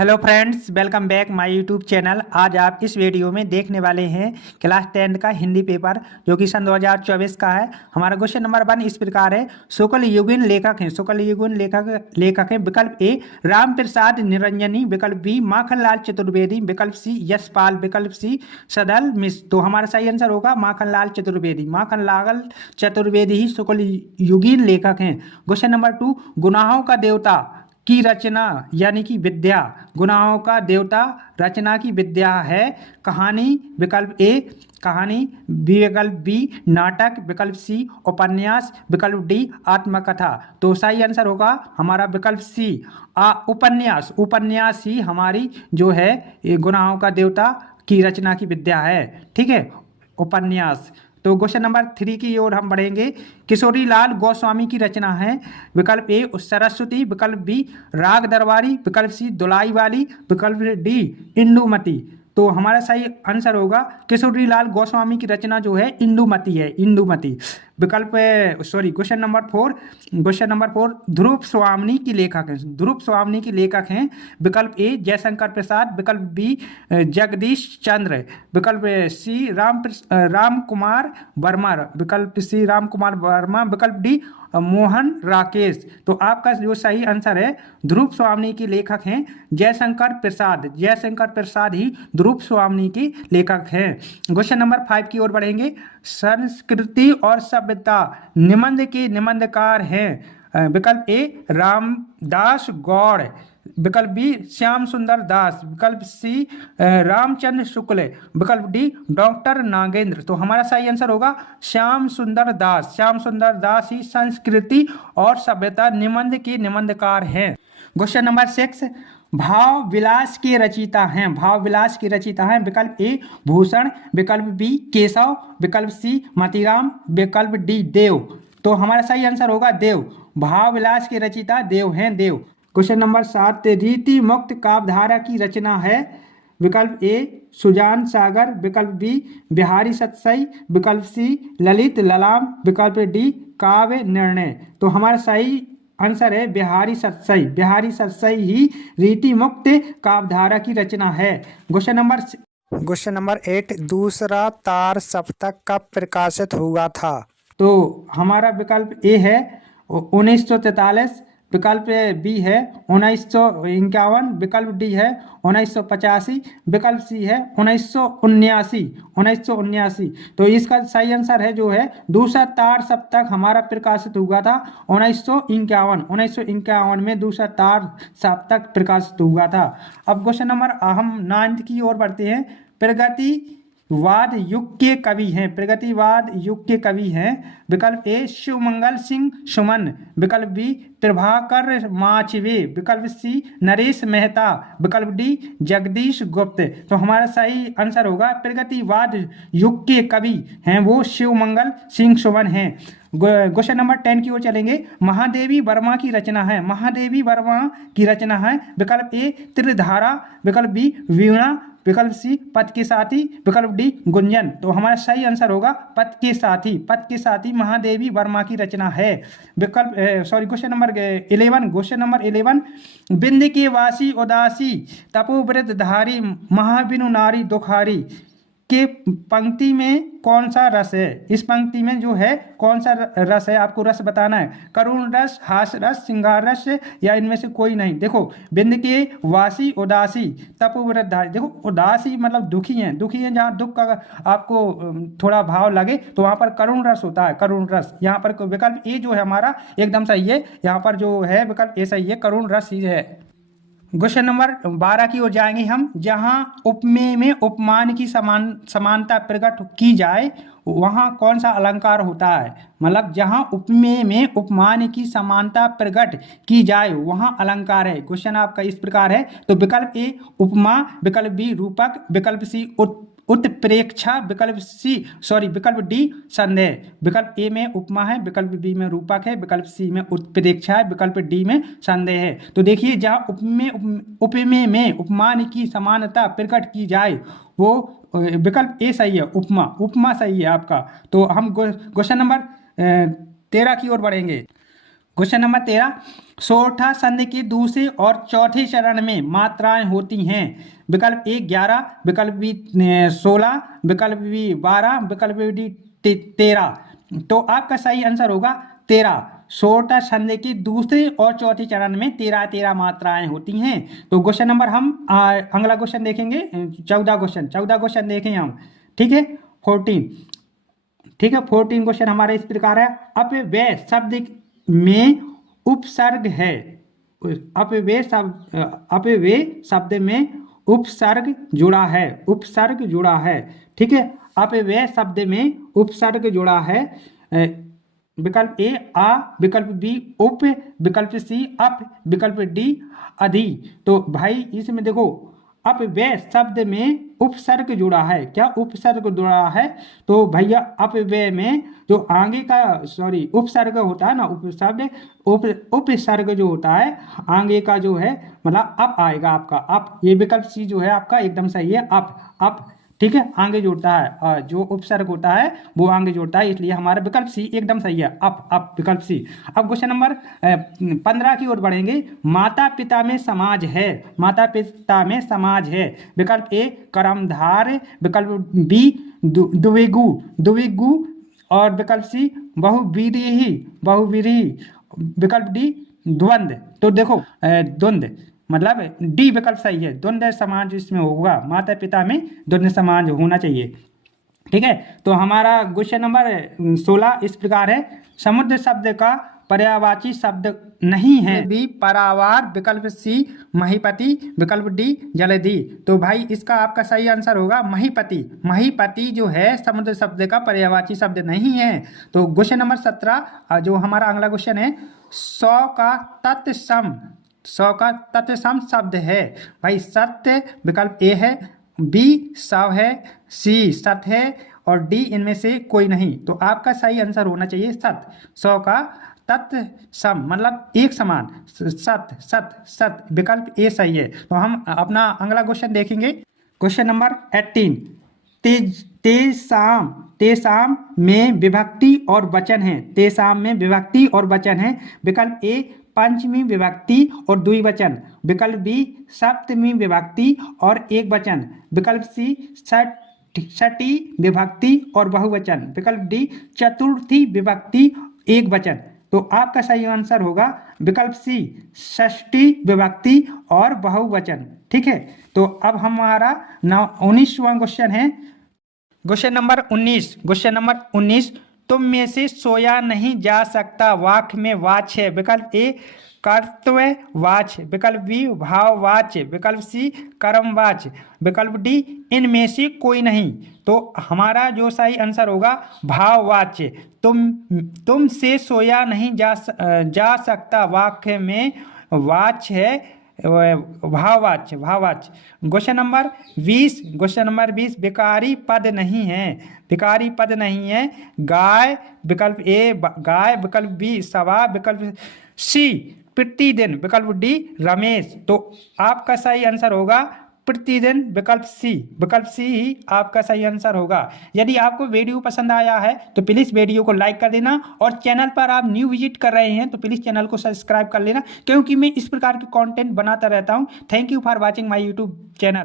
Hello friends, welcome back my YouTube channel. आज आप इस वीडियो में देखने वाले हैं क्लास 10 का हिंदी पेपर जो कि सन 2024 का है। हमारा क्वेश्चन नंबर 1 इस प्रकार है। शुक्ल युगीन लेखक हैं। शुक्ल युगीन लेखक हैं। विकल्प ए राम प्रसाद निरंजनी, विकल्प बी माखनलाल चतुर्वेदी, विकल्प सी यशपाल, विकल्प सी सदल मिश्र। तो हमारा सही आंसर होगा माखनलाल चतुर्वेदी। माखनलाल चतुर्वेदी ही शुक्ल युगीन लेखक हैं। क्वेश्चन नंबर 2, गुनाहों का देवता की रचना यानी कि विद्या। गुनाहों का देवता रचना की विद्या है कहानी, विकल्प ए कहानी, विकल्प बी नाटक, विकल्प सी उपन्यास, विकल्प डी आत्मकथा। तो सही आंसर होगा हमारा विकल्प सी उपन्यास। उपन्यास ही हमारी जो है ये गुनाहों का देवता की रचना की विद्या है। ठीक है, उपन्यास। तो क्वेश्चन नंबर 3 की ओर हम बढ़ेंगे। किशोरी लाल गोस्वामी की रचना है। विकल्प ए सरस्वती, विकल्प बी राग दरबारी, विकल्प सी दुलाई वाली, विकल्प डी इंदुमती। तो हमारा सही आंसर होगा किशोरी लाल गोस्वामी की रचना जो है इंदुमती है, इंदुमती। विकल्प क्वेश्चन नंबर 4 ध्रुव स्वामिनी की लेखक हैं। ध्रुव स्वामिनी की लेखक हैं। विकल्प ए जयशंकर प्रसाद, विकल्प बी जगदीश चंद्र, विकल्प सी राम कुमार वर्मा, विकल्प सी राम कुमार वर्मा, विकल्प डी मोहन राकेश। तो आपका जो सही आंसर है ध्रुव स्वामिनी की लेखक हैं जयशंकर प्रसाद। जयशंकर प्रसाद ही ध्रुव स्वामिनी की लेखक हैं। क्वेश्चन नंबर 5 की ओर बढ़ेंगे। संस्कृति और सभ्यता निबंध के निबंधकार हैं। विकल्प ए रामदास गौड़, विकल्प बी श्याम सुंदर दास, विकल्प सी रामचंद्र शुक्ल, विकल्प डी डॉक्टर नागेंद्र। तो हमारा सही आंसर होगा श्याम सुंदर दास। श्याम सुंदर दास ही संस्कृति और सभ्यता निबंध के निबंधकार हैं। क्वेश्चन नंबर 6 भाव विलास के रचयिता हैं। भाव विलास के रचयिता हैं। विकल्प ए भूषण, विकल्प बी केशव, विकल्प सी मतीराम, विकल्प डी देव। तो हमारा सही आंसर होगा देव। भाव विलास के रचयिता देव हैं, देव। क्वेश्चन नंबर 7 रीति मुक्त काव्यधारा की रचना है। विकल्प ए सुजान सागर, विकल्प बी बिहारी सतसई, विकल्प सी ललित ललाम, विकल्प डी काव्य निर्णय। तो हमारा सही आंसर है बिहारी सतसई। बिहारी सतसई ही रीति मुक्त काव्यधारा की रचना है। क्वेश्चन नंबर 8 दूसरा तार सप्तक कब प्रकाशित हुआ था। तो हमारा विकल्प ए है 1943, विकल्प बी है 1951, विकल्प डी है 1985, विकल्प सी है 1979। तो इसका सही आंसर है जो है दूसरा तार सप्तक हमारा प्रकाशित हुआ था 1951 में दूसरा तार सप्तक प्रकाशित हुआ था। अब क्वेश्चन नंबर हम 9 की ओर बढ़ते हैं। प्रगतिवाद युग के कवि हैं। प्रगतिवाद युग के कवि हैं। विकल्प ए शिवमंगल सिंह सुमन, विकल्प बी प्रभाकर माचवे, विकल्प सी नरेश मेहता, विकल्प डी जगदीश गुप्त। तो हमारा सही आंसर होगा प्रगतिवाद युग के कवि हैं वो शिवमंगल सिंह सुमन हैं। क्वेश्चन नंबर 10 की ओर चलेंगे। महादेवी वर्मा की रचना है। महादेवी वर्मा की रचना है। विकल्प ए त्रिधारा, विकल्प बी वीणा, विकल्प सी पथ के साथी, विकल्प डी गुंजन। तो हमारा सही आंसर होगा पथ के साथी। पथ के साथी महादेवी वर्मा की रचना है। क्वेश्चन नंबर 11 बिंद के वासी उदासी तपोव्रत धारी महाबिनु नारी दुखारी के पंक्ति में कौन सा रस है। इस पंक्ति में जो है कौन सा रस है आपको रस बताना है। करुण रस, हास रस, श्रृंगार रस या इनमें से कोई नहीं। देखो बिंद के वासी उदासी तपोव्रत धारी। देखो उदासी मतलब दुखी हैं। दुखी हैं जहाँ दुख का आपको थोड़ा भाव लगे तो वहाँ पर करुण रस होता है, करुण रस। यहाँ पर विकल्प ए जो है हमारा एकदम सही है। यहाँ पर जो है विकल्प ए सही है, करुण रस ही है। क्वेश्चन नंबर 12 की ओर जाएंगे हम। जहां उपमेय में उपमान की समानता प्रकट की जाए वहां कौन सा अलंकार होता है। मतलब जहां उपमेय में उपमान की समानता प्रकट की जाए वहां अलंकार है। क्वेश्चन आपका इस प्रकार है। तो विकल्प ए उपमा, विकल्प बी रूपक, विकल्प सी उत्प्रेक्षा, विकल्प डी संदेह। विकल्प ए में उपमा है, विकल्प बी में रूपक है, विकल्प सी में उत्प्रेक्षा है, विकल्प डी में संदेह है। तो देखिए जहाँ उपमेय में उपमान की समानता प्रकट की जाए वो विकल्प ए सही है, उपमा सही है आपका। तो हम क्वेश्चन नंबर 13 की ओर बढ़ेंगे। क्वेश्चन नंबर 13, सोरठा संधि के दूसरे और चौथे चरण में मात्राएं होती हैं। विकल्प ए 11, विकल्प बी 16, विकल्प बी 12, विकल्प डी 13। तो आपका सही आंसर होगा 13। सोरठा संधि के दूसरे और चौथे चरण में 13 मात्राएं होती हैं। तो क्वेश्चन नंबर हम अगला क्वेश्चन देखेंगे, 14 क्वेश्चन देखें हम, ठीक है। 14, ठीक है। 14 क्वेश्चन हमारे इस प्रकार है, अपव्यय शब्द में उपसर्ग है। अपव्यय शब्द में उपसर्ग जुड़ा है, उपसर्ग जुड़ा है, ठीक है। अपव्यय शब्द में उपसर्ग जुड़ा है। विकल्प ए आ, विकल्प बी उप, विकल्प सी अप, विकल्प डी अधि। तो भाई इसमें देखो, अपव्यय शब्द में उपसर्ग जुड़ा है। क्या उपसर्ग जुड़ा है? तो भैया अपव्यय में जो आगे का उपसर्ग होता है ना, उपसर्ग जो होता है आगे का जो है, मतलब अप आएगा आपका, अप। ये विकल्प सी जो है आपका एकदम सही है, अप, ठीक है। आगे जोड़ता है, जो उपसर्ग होता है वो आगे जोड़ता है, इसलिए हमारा विकल्प सी एकदम सही है, अप, विकल्प सी। अब क्वेश्चन नंबर 15 की ओर बढ़ेंगे। माता पिता में समाज है, माता पिता में समाज है। विकल्प ए कर्मधार, विकल्प बी द्विगु और विकल्प सी बहुव्रीहि, विकल्प डी द्वंद्व। तो देखो द्वंद्व मतलब डी विकल्प सही है, द्वंद्व समाज इसमें होगा, माता पिता में द्वंद्व समाज होना चाहिए, ठीक है। तो हमारा क्वेश्चन नंबर 16 इस प्रकार है, समुद्र शब्द का पर्यायवाची शब्द नहीं है। बी पारावार, विकल्प सी महीपति, विकल्प डी जलधि। तो भाई इसका आपका सही आंसर होगा महीपति। महीपति जो है समुद्र शब्द का पर्यायवाची शब्द नहीं है। तो क्वेश्चन नंबर 17 जो हमारा अगला क्वेश्चन है, 100 का तत्सम शब्द है। भाई सत्य विकल्प ए है, बी सव है, सी सत है और डी इनमें से कोई नहीं। तो आपका सही आंसर होना चाहिए सत। 100 का तत्सम मतलब एक समान, सत, विकल्प ए सही है। तो हम अपना अगला क्वेश्चन देखेंगे, क्वेश्चन नंबर 18, तेसाम में विभक्ति और वचन है। तेसाम में विभक्ति और वचन है। विकल्प ए पंचमी विभक्ति और द्विवचन, विकल्प बी सप्तमी विभक्ति और एक वचन, विकल्प सी छठी विभक्ति और बहुवचन, विकल्प डी चतुर्थी विभक्ति एक वचन। तो आपका सही आंसर होगा विकल्प सी षष्ठी विभक्ति और बहुवचन, ठीक है। तो अब हमारा 19वां क्वेश्चन है, क्वेश्चन नंबर 19, तुम में से सोया नहीं जा सकता वाक्य में वाच्य है। विकल्प ए कर्तव्य वाच्य, विकल्प बी भाव वाच्य, विकल्प सी कर्म वाच्य, विकल्प डी इनमें से कोई नहीं। तो हमारा जो सही आंसर होगा भाव वाच्य। तुम से सोया नहीं जा सकता वाक्य में वाच्य है भाववाच्य। क्वेश्चन नंबर 20, विकारी पद नहीं है। गाय, विकल्प ए गाय, विकल्प बी सवा, विकल्प सी प्रतिदिन, विकल्प डी रमेश। तो आपका सही आंसर होगा प्रतिदिन, विकल्प सी ही आपका सही आंसर होगा। यदि आपको वीडियो पसंद आया है तो प्लीज़ वीडियो को लाइक कर देना, और चैनल पर आप न्यू विजिट कर रहे हैं तो प्लीज़ चैनल को सब्सक्राइब कर लेना, क्योंकि मैं इस प्रकार के कंटेंट बनाता रहता हूं। Thank you for watching my YouTube channel.